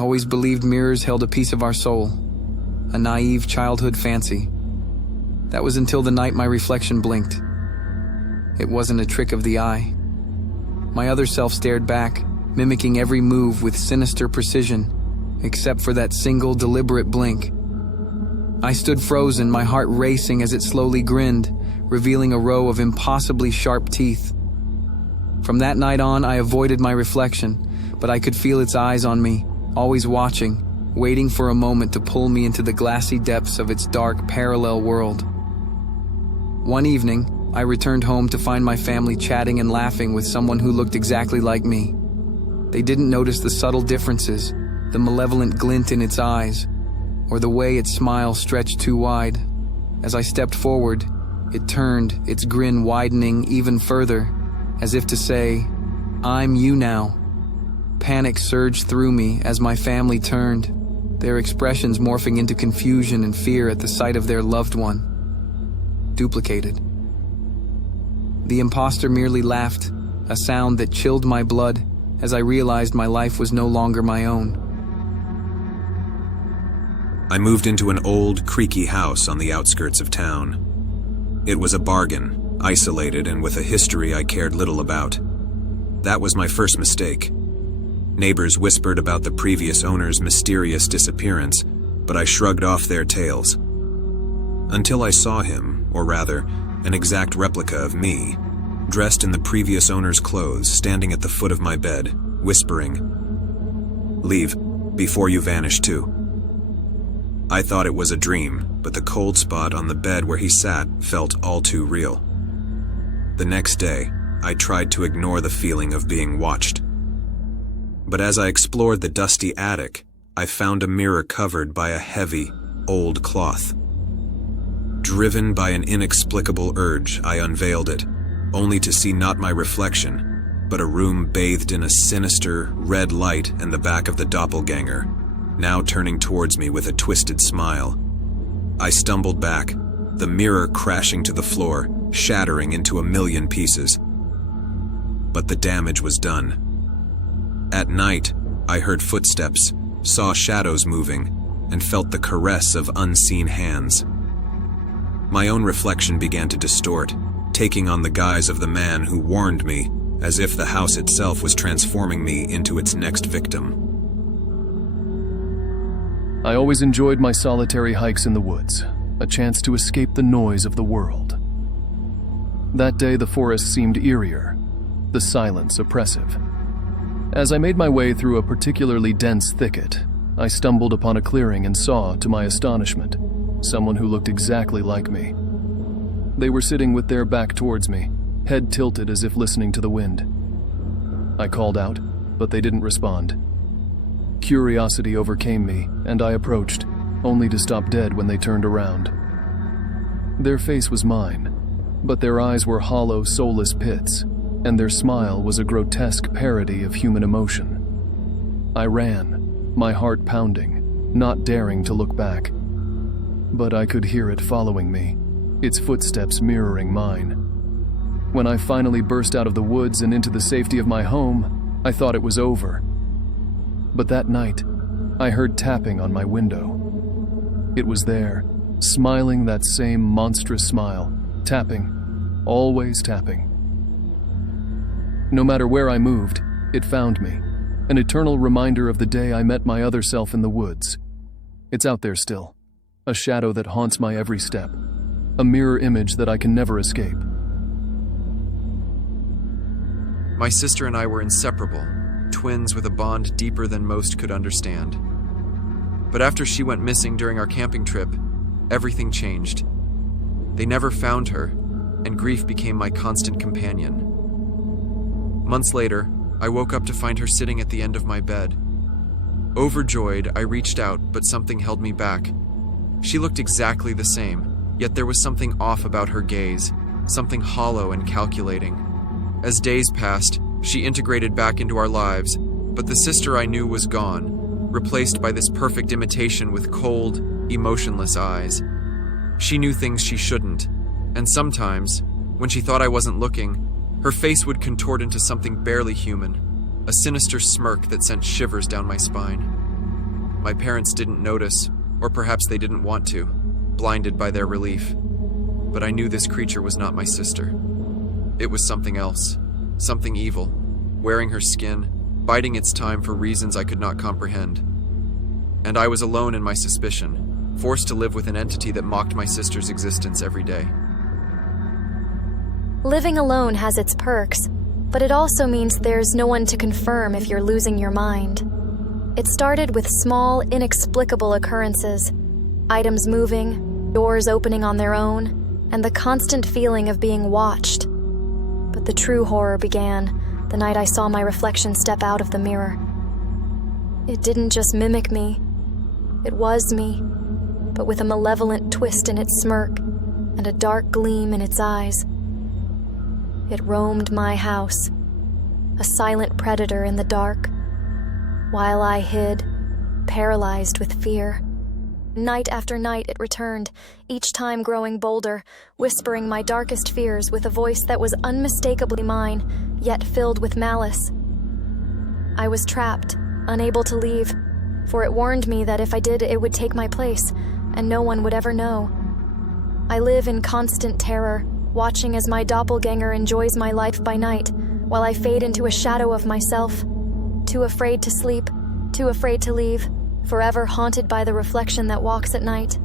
always believed mirrors held a piece of our soul, a naive childhood fancy. That was until the night my reflection blinked. It wasn't a trick of the eye. My other self stared back, mimicking every move with sinister precision, except for that single deliberate blink. I stood frozen, my heart racing as it slowly grinned, revealing a row of impossibly sharp teeth. From that night on, I avoided my reflection, but I could feel its eyes on me, always watching, waiting for a moment to pull me into the glassy depths of its dark, parallel world. One evening, I returned home to find my family chatting and laughing with someone who looked exactly like me. They didn't notice the subtle differences, the malevolent glint in its eyes, or the way its smile stretched too wide. As I stepped forward, it turned, its grin widening even further, as if to say, "I'm you now." Panic surged through me as my family turned, their expressions morphing into confusion and fear at the sight of their loved one. Duplicated. The imposter merely laughed, a sound that chilled my blood as I realized my life was no longer my own. I moved into an old, creaky house on the outskirts of town. It was a bargain, isolated and with a history I cared little about. That was my first mistake. Neighbors whispered about the previous owner's mysterious disappearance, but I shrugged off their tales. Until I saw him, or rather, an exact replica of me, dressed in the previous owner's clothes, standing at the foot of my bed, whispering, "Leave, before you vanish too." I thought it was a dream, but the cold spot on the bed where he sat felt all too real. The next day, I tried to ignore the feeling of being watched. But as I explored the dusty attic, I found a mirror covered by a heavy, old cloth. Driven by an inexplicable urge, I unveiled it, only to see not my reflection, but a room bathed in a sinister, red light and the back of the doppelganger, now turning towards me with a twisted smile. I stumbled back, the mirror crashing to the floor, shattering into a million pieces. But the damage was done. At night, I heard footsteps, saw shadows moving, and felt the caress of unseen hands. My own reflection began to distort, taking on the guise of the man who warned me, as if the house itself was transforming me into its next victim. I always enjoyed my solitary hikes in the woods, a chance to escape the noise of the world. That day the forest seemed eerier, the silence oppressive. As I made my way through a particularly dense thicket, I stumbled upon a clearing and saw, to my astonishment, someone who looked exactly like me. They were sitting with their back towards me, head tilted as if listening to the wind. I called out, but they didn't respond. Curiosity overcame me, and I approached, only to stop dead when they turned around. Their face was mine, but their eyes were hollow, soulless pits, and their smile was a grotesque parody of human emotion. I ran, my heart pounding, not daring to look back. But I could hear it following me, its footsteps mirroring mine. When I finally burst out of the woods and into the safety of my home, I thought it was over. But that night, I heard tapping on my window. It was there, smiling that same monstrous smile, tapping, always tapping. No matter where I moved, it found me, an eternal reminder of the day I met my other self in the woods. It's out there still, a shadow that haunts my every step, a mirror image that I can never escape. My sister and I were inseparable, twins with a bond deeper than most could understand. But after she went missing during our camping trip, everything changed. They never found her, and grief became my constant companion. Months later, I woke up to find her sitting at the end of my bed. Overjoyed, I reached out, but something held me back. She looked exactly the same, yet there was something off about her gaze, something hollow and calculating. As days passed, she integrated back into our lives, but the sister I knew was gone, replaced by this perfect imitation with cold, emotionless eyes. She knew things she shouldn't, and sometimes, when she thought I wasn't looking, her face would contort into something barely human, a sinister smirk that sent shivers down my spine. My parents didn't notice, or perhaps they didn't want to, blinded by their relief. But I knew this creature was not my sister. It was something else, something evil, wearing her skin, biding its time for reasons I could not comprehend. And I was alone in my suspicion, forced to live with an entity that mocked my sister's existence every day. Living alone has its perks, but it also means there's no one to confirm if you're losing your mind. It started with small, inexplicable occurrences, items moving, doors opening on their own, and the constant feeling of being watched. But the true horror began the night I saw my reflection step out of the mirror. It didn't just mimic me, it was me, but with a malevolent twist in its smirk and a dark gleam in its eyes. It roamed my house, a silent predator in the dark, while I hid, paralyzed with fear. Night after night it returned, each time growing bolder, whispering my darkest fears with a voice that was unmistakably mine, yet filled with malice. I was trapped, unable to leave, for it warned me that if I did, it would take my place, and no one would ever know. I live in constant terror, watching as my doppelganger enjoys my life by night, while I fade into a shadow of myself, too afraid to sleep, too afraid to leave, forever haunted by the reflection that walks at night.